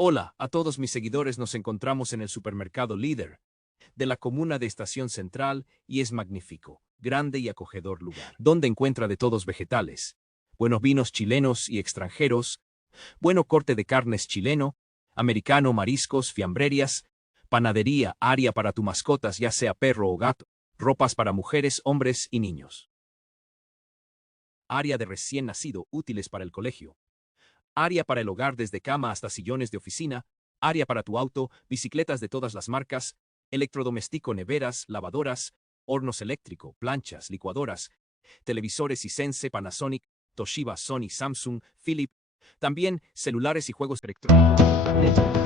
Hola, a todos mis seguidores, nos encontramos en el supermercado líder de la comuna de Estación Central y es magnífico, grande y acogedor lugar, donde encuentra de todos vegetales, buenos vinos chilenos y extranjeros, bueno corte de carnes chileno, americano, mariscos, fiambrerías, panadería, área para tus mascotas, ya sea perro o gato, ropas para mujeres, hombres y niños, área de recién nacido, útiles para el colegio, área para el hogar desde cama hasta sillones de oficina, área para tu auto, bicicletas de todas las marcas, electrodoméstico, neveras, lavadoras, hornos eléctrico, planchas, licuadoras, televisores Hisense, Panasonic, Toshiba, Sony, Samsung, Philips, también celulares y juegos electrónicos.